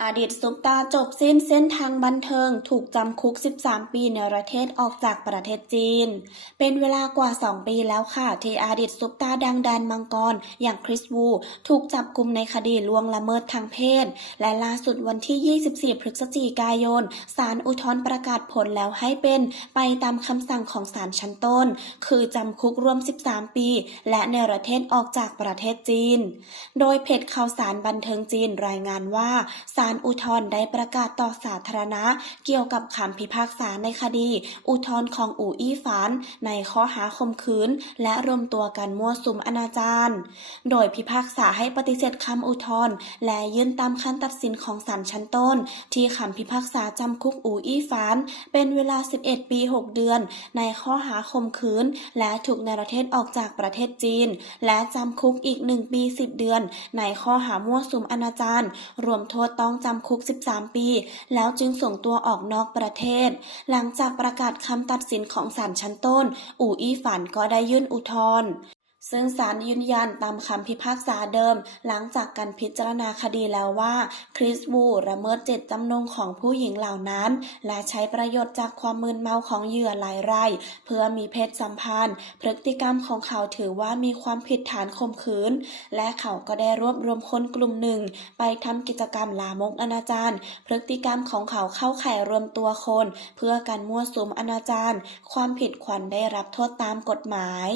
อดีตซุปตาจบสิ้นเส้นทางบันเทิงถูกจำคุก 13 ปีในประเทศออกจากประเทศจีน เป็นเวลากว่า 2 ปีแล้วค่ะ ที่อดีตซุปตาดังแดนมังกร อย่างคริสวู ถูกจับกลุมในคดีล่วงละเมิดทางเพศ และล่าสุดวันที่ 24 พฤศจิกายนศาลอุทธรณ์ประกาศผลแล้วให้เป็นไปตามคำสั่งของศาลชั้นต้น คือจำคุกรวม 13 ปี และในประเทศออกจากประเทศจีน โดยเพจข่าวสารบันเทิงจีนรายงานว่าศาลอุทธรณ์ได้ประกาศต่อสาธารณะ เกี่ยวกับคำพิพากษาในคดี อุทธรณ์ของอู่อี้ฟานในข้อหาข่มขืน และรวมตัวกันมั่วสุมอนาจารโดยพิพากษาให้ปฏิเสธคำอุทธรณ์และยื่นตามขั้นตัดสินของศาลชั้นต้น ที่คำพิพากษาจำคุกอู่อี้ฟาน เป็นเวลา 11 ปี 6 เดือน ในข้อหาข่มขืน และถูกในประเทศออกจากประเทศจีน และจำคุกอีก 1 ปี 10 เดือน ในข้อหามั่วสุมอนาจารรวมโทษต้องจำคุก 13 ปี แล้วจึงส่งตัวออกนอกประเทศ หลังจากประกาศคำตัดสินของศาลชั้นต้น อู่อี้ฝันก็ได้ยื่นอุทธรณ์ ซึ่งศาลยืนยันตามคำพิพากษาเดิม หลังจากการพิจารณาคดีแล้วว่า คริสบูละเมิดเจตจำนงของผู้หญิงเหล่านั้น และใช้ประโยชน์จากความมึนเมาของเหยื่อหลายรายเพื่อมีเพศสัมพันธ์ พฤติกรรมของเขาถือว่ามีความผิดฐานข่มขืน และเขาก็ได้รวบรวมคนกลุ่มหนึ่ง ไปทำกิจกรรมลามกอนาจารพฤติกรรมของเขาเข้าข่ายรวมตัวคน เพื่อการมั่วสุมอนาจารความผิดควรได้รับโทษตามกฎหมาย